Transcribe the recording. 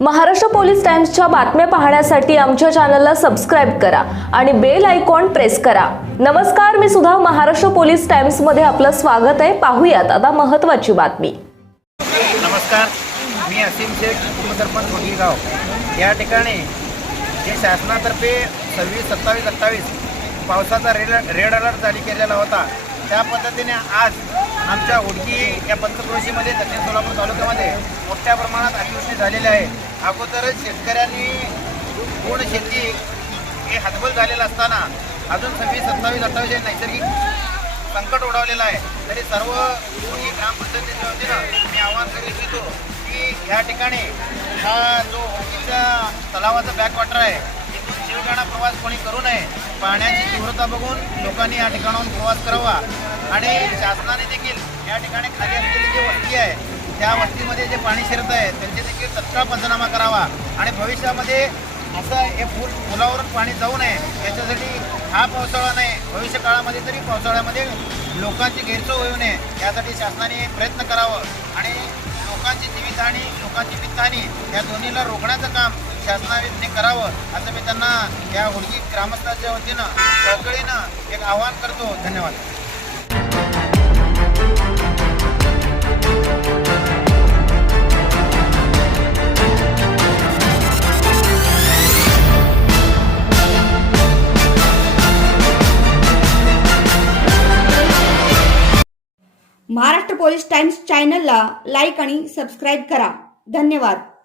Maharashtra police टाइम्सच्या बातम्या पाहण्यासाठी आमच्या चॅनलला सबस्क्राईब करा आणि बेल आयकॉन प्रेस करा. नमस्कार मी सुद्धा महाराष्ट्र पोलीस टाइम्समध्ये आपलं स्वागत आहे. पाहूयात आता महत्वाची बातमी. नमस्कार मी असीम शेख उपसरपंच या ठिकाणी जे शासनातर्फे सव्वीस सत्तावीस अठ्ठावीस पावसाचा रेड रेड अलर्ट जारी केलेला होता. त्या पद्धतीने आज आमच्या उडकी या पंचक्रोशीमध्ये दक्षिण सोलापूर तालुक्यामध्ये मोठ्या प्रमाणात अतिवृष्टी झालेली आहे. अगोदरच शेतकऱ्यांनी पूर्ण शेती हे हतबल झालेलं असताना अजून सव्वीस सत्तावीस अठ्ठावीस हे नैसर्गिक संकट ओढवलेलं आहे. तरी सर्व कोणी ग्रामपंचायतीच्या वतीनं मी आवाहन करू इच्छितो की या ठिकाणी हा जो ओळखीच्या तलावाचा बॅकवॉटर आहे इथून शिवगाणा प्रवास कोणी करू नये. पाण्याची तीव्रता बघून लोकांनी या ठिकाणाहून प्रवास करावा. आणि शासनाने देखील या ठिकाणी खाली असलेली जी वस्ती आहे त्या वस्तीमध्ये जे पाणी शिरत आहे त्यांचे देखील तत्काळ पंचनामा करावा. आणि भविष्यामध्ये असं हे पूल पुलावरून पाणी जाऊ नये याच्यासाठी हा पावसाळा नाही भविष्य काळामध्ये तरी पावसाळ्यामध्ये लोकांची गैरसोय होऊ नये यासाठी शासनाने प्रयत्न करावं. लोकांची वित्तहानी या दोन्हीला रोखण्याचं काम शासनाने करावं असं मी त्यांना या होळगी ग्रामस्थांच्या वतीनं कळकळीनं एक आवाहन करतो. धन्यवाद. महाराष्ट्र पोलीस टाइम्स चॅनलला लाईक आणि सबस्क्राईब करा. धन्यवाद.